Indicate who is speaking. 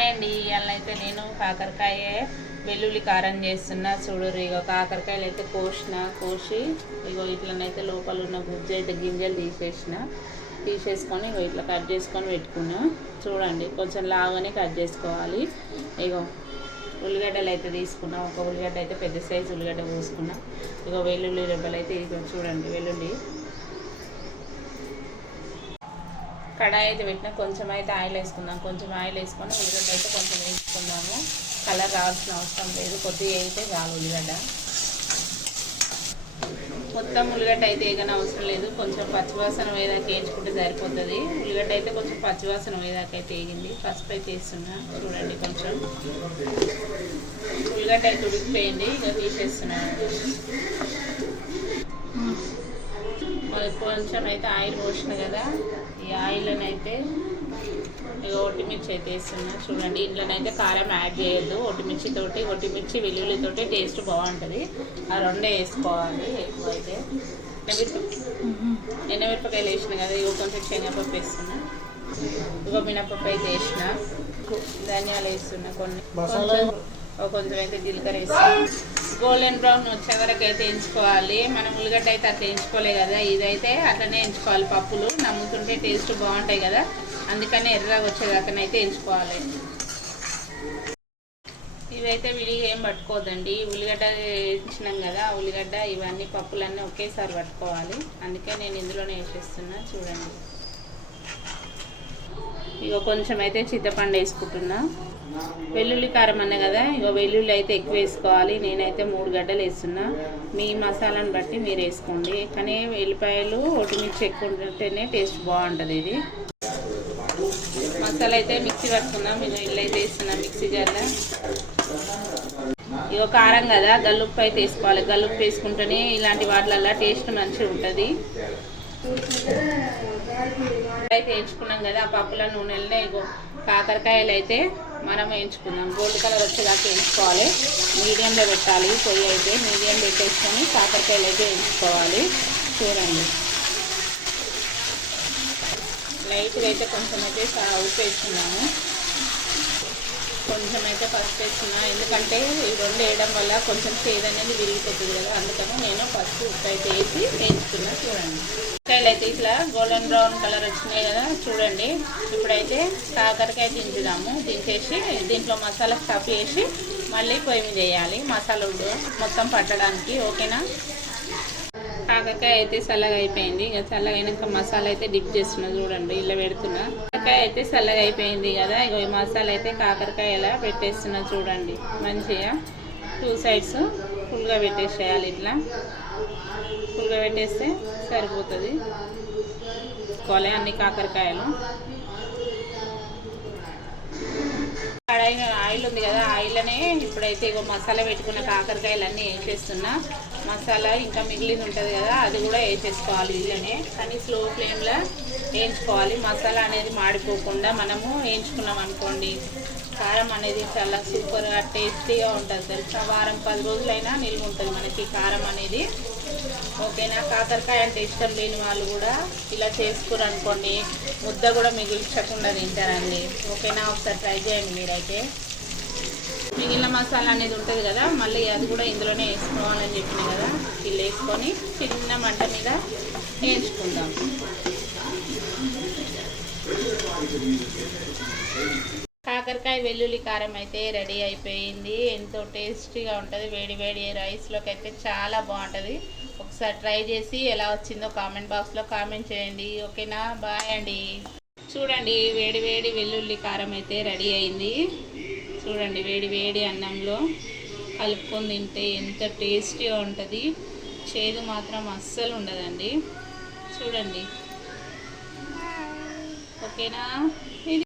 Speaker 1: Hi అండి ఇవాళ అయితే నేను కాకరకాయ వెల్లుల్లి కారం చేస్తున్నా. చూడరు ఇగో కాకరకాయలు అయితే కోసిన కోసి ఇగో ఇట్లనైతే లోపల ఉన్న గుజ్జు అయితే గింజలు తీసేసిన. తీసేసుకొని ఇగో ఇట్లా కట్ చేసుకొని పెట్టుకున్నా. చూడండి కొంచెం లాగానే కట్ చేసుకోవాలి. ఇగో ఉల్లిగడ్డలు అయితే తీసుకున్నాం. ఒక ఉల్లిగడ్డ అయితే పెద్ద సైజు ఉల్లిగడ్డ పోసుకున్నాం. ఇగో వెల్లుల్లి రెబ్బలు అయితే ఇగో చూడండి వెల్లుల్లి కడాయి అయితే పెట్టిన కొంచెం అయితే ఆయిల్ వేసుకుందాం. కొంచెం ఆయిల్ వేసుకొని ఉల్లిగడ్డ అయితే కొంచెం వేసుకుందాము. కలర్ రావాల్సిన అవసరం లేదు. కొద్దిగా అయితే చాలు ఉల్లిగడ్డ. మొత్తం ఉల్లిగడ్డ అయితే ఏదైనా అవసరం లేదు. కొంచెం పచ్చివాసన వేదాకా వేయించుకుంటే సరిపోతుంది. ఉల్లిగడ్డ అయితే కొంచెం పచ్చివాసన వేదాకా అయితే వేగింది. పసుపు అయితే వేస్తున్నా. చూడండి కొంచెం. ఉల్లిగడ్డ అయితే ఉడికిపోయింది. ఇక తీసేస్తున్నాను. కొంచెం అయితే ఆయిల్ పోసిన కదా ఈ ఆయిల్ని అయితే ఇక ఒట్టిమిర్చి అయితే వేస్తున్నా. చూడండి ఇంట్లోనైతే కారం యాడ్ చేయొద్దు. ఒట్టిమిర్చి తోటి ఒట్టిమిర్చి వెల్లుల్లి తోటి టేస్ట్ బాగుంటుంది. ఆ రెండే వేసుకోవాలి ఎక్కువైతే. ఎండమిరపకాయలు వేసిన కదా ఇక కొంచెం శనగపప్పు వేస్తున్నా. ఇక మినపప్పు అయితే వేసిన. ధనియాలు వేస్తున్నా కొన్ని. కొంచెం అయితే జీలకర్ర వేస్తాం గోల్డెన్ బ్రౌన్ వచ్చే వరకు అయితే ఎంచుకోవాలి. మనం ఉల్లిగడ్డ అయితే అట్లా ఎంచుకోలే కదా. ఇదైతే అట్లనే ఎంచుకోవాలి. పప్పులు నమ్ముతుంటే టేస్ట్ బాగుంటాయి కదా. అందుకని ఎర్రగా వచ్చేదాకనైతే ఎంచుకోవాలి. ఇవైతే విడిగా ఏం పట్టుకోదండి ఉల్లిగడ్డ వేయించినాం కదా. ఉల్లిగడ్డ ఇవన్నీ పప్పులన్నీ ఒకేసారి పట్టుకోవాలి. అందుకే నేను ఇందులోనే వేసేస్తున్నా. చూడండి. ఇక కొంచెం అయితే చింతపండు వేసుకుంటున్నా. వెల్లుల్లి కారం అన్న కదా ఇక వెల్లుల్లి అయితే ఎక్కువ వేసుకోవాలి. నేనైతే మూడు గడ్డలు వేస్తున్నా. మీ మసాలాను బట్టి మీరు వేసుకోండి. కానీ వెల్లిపాయలు ఒటిమిర్చి ఎక్కువ ఉంటేనే టేస్ట్ బాగుంటుంది ఇది. మసాలా అయితే మిక్సీ పట్టుకున్నాం ఇక ఇల్లు అయితే వేస్తున్నాం మిక్సీ జార్లో. ఇక కారం కదా గల్లుప్పు అయితే వేసుకోవాలి. గల్లుప్పు వేసుకుంటేనే ఇలాంటి వాటిలల్లో టేస్ట్ మంచిగా ఉంటుంది. అయితే వేయించుకున్నాం కదా ఆ పప్పుల నూనెలనే ఇగో కాకరకాయలు అయితే మనం వేయించుకున్నాం గోల్డ్ కలర్ వచ్చేదాకా వేయించుకోవాలి మీడియంలో పెట్టాలి. పొయ్యి అయితే మీడియం పెట్టేసుకొని కాకరకాయలు అయితే వేయించుకోవాలి చూడండి. లైట్గా అయితే కొంచెం అయితే సా- ఉప్పు వేసుకున్నాము కొంచెం అయితే పసుపు వేస్తున్నా. ఎందుకంటే ఈ రెండు వేయడం వల్ల కొంచెం చేదు అనేది విరిగిపోతుంది కదా. అందుకని నేను పసుపు ఉప్పు అయితే వేసి వేయించుకున్నా చూడండి. కాయలు అయితే ఇట్లా గోల్డెన్ బ్రౌన్ కలర్ వచ్చినాయి కదా చూడండి. ఇప్పుడైతే కాకరకాయ దించుదాము. దించేసి దీంట్లో మసాలా స్టఫ్ చేసి మళ్ళీ పొయ్యి మీద వేయాలి. మసాలా మొత్తం పట్టడానికి ఓకేనా? కాకరకాయ అయితే చల్లగా అయిపోయింది. ఇక చల్లగా అయినాక మసాలా అయితే డిప్ చేస్తున్నా చూడండి ఇలా పెడుతున్నా. కాకరకాయ అయితే చల్లగా అయిపోయింది కదా ఇక ఈ మసాలా అయితే కాకరకాయ ఇలా పెట్టేస్తున్నా చూడండి. మంచిగా టూ సైడ్స్ ఫుల్గా పెట్టేసేయాలి ఇట్లా. ఫుల్గా పెట్టేస్తే సరిపోతుంది. కొలే అన్ని కాకరకాయలు. కడాయి ఆయిల్ ఉంది కదా ఆయిల్నే ఇప్పుడైతే ఇగో మసాలా పెట్టుకున్న కాకరకాయలు అన్నీ వేసేస్తున్నా. మసాలా ఇంకా మిగిలిన ఉంటుంది కదా అది కూడా వేసేసుకోవాలి ఇలానే. కానీ స్లో ఫ్లేమ్లో వేయించుకోవాలి. మసాలా అనేది మాడిపోకుండా మనము వేయించుకున్నాం అనుకోండి కారం అనేది చాలా సూపర్గా టేస్టీగా ఉంటుంది తెలుసా? వారం పది రోజులైనా నిల్వ ఉంటుంది మనకి కారం అనేది. ఓకేనా? కాకరకాయ అంటే ఇష్టం లేని వాళ్ళు కూడా ఇలా చేసుకురు అనుకోండి. ముద్ద కూడా మిగిల్చకుండా తింటారండి. ఓకేనా? ఒకసారి ట్రై చేయండి మీరైతే. మసాలా అనేది ఉంటుంది కదా మళ్ళీ అది కూడా ఇందులోనే వేసుకోవాలని చెప్పిన కదా ఇల్లు వేసుకొని చిన్న మంట మీద వేయించుకుందాం. కాకరకాయ వెల్లుల్లి కారం అయితే రెడీ అయిపోయింది. ఎంతో టేస్టీగా ఉంటుంది. వేడి వేడి రైస్లోకి అయితే చాలా బాగుంటుంది. ఒకసారి ట్రై చేసి ఎలా వచ్చిందో కామెంట్ బాక్స్లో కామెంట్ చేయండి. ఓకేనా? బాయ్ అండి. చూడండి వేడి వేడి వెల్లుల్లి కారం అయితే రెడీ అయింది. చూడండి వేడి వేడి అన్నంలో కలుపుకొని తింటే ఎంత టేస్టీగా ఉంటుంది. చేదు మాత్రం అస్సలు ఉండదండి. చూడండి. ఓకేనా? ఇది